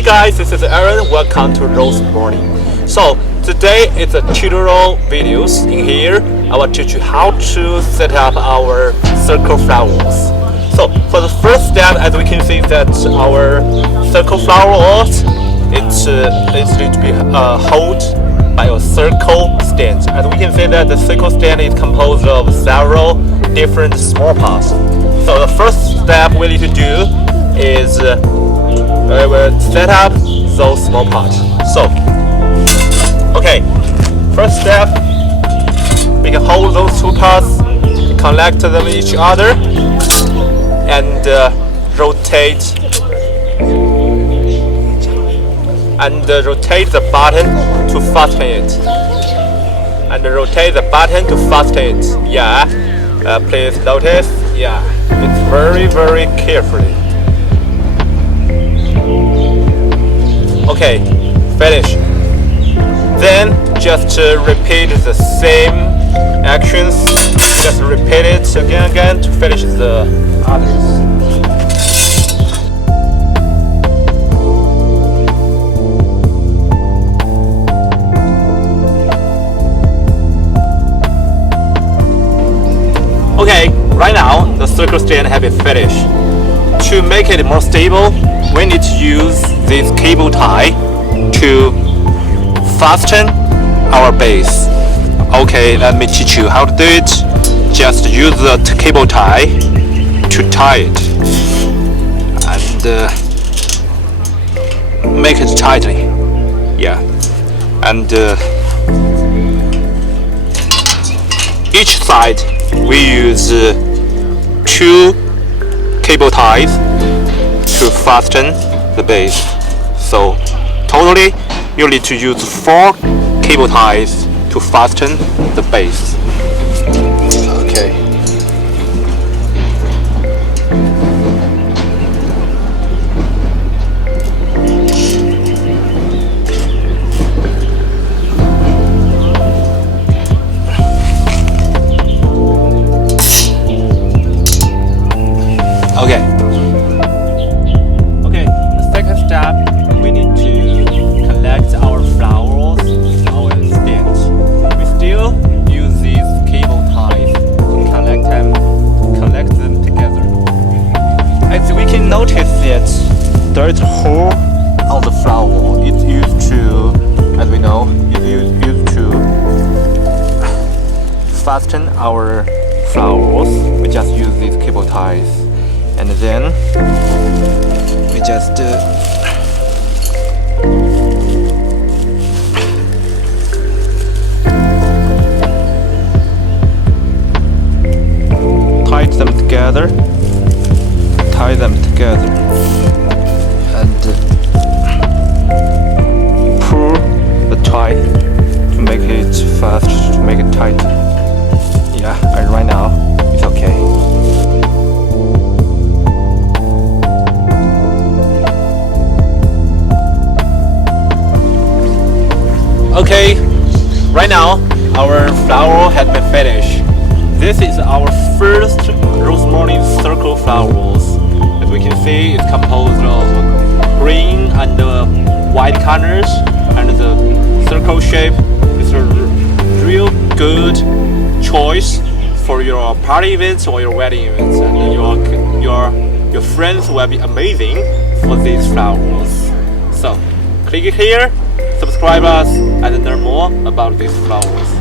Hey guys, this is Aaron. Welcome to Rose Morning. So today it's a tutorial videos. In here, I will teach you how to set up our circle flowers. So for the first step, as we can see that our circle flowers, it's need to be held by a circle stand. As we can see that the circle stand is composed of several different small parts. So the first step we need to do is we will set up those small parts. So, okay, first step, we can hold those two parts, connect them each other, and rotate the button to fasten it. And rotate the button to fasten it. Yeah, please notice. Yeah, it's very carefully. Okay, finish. Then just repeat the same actions. Just repeat it again to finish the others. Okay, right now the circle stand has been finished. To make it more stable, we need to use this cable tie to fasten our base. Okay, let me teach you how to do it. Just use the cable tie to tie it and make it tightly. Yeah, and each side we use two cable ties to fasten the base. So totally you need to use 4 cable ties to fasten the base. Okay. Okay, the second step, we need to collect our flowers in our stand. We still use these cable ties to collect them together. As we can notice that there is a hole on the flower. It's used to, as we know, it's used to fasten our flowers. We just use these cable ties. And then we just tie them together, and pull the tie to make it fast, to make it tight. Yeah, and right now it's okay. Okay, right now our flower has been finished. This is our first Rose Morning circle flowers. As we can see, it's composed of green and white colors, and the circle shape is a real good choice for your party events or your wedding events, and your friends will be amazing for these flowers. So click here, subscribe us, and learn more about these flowers.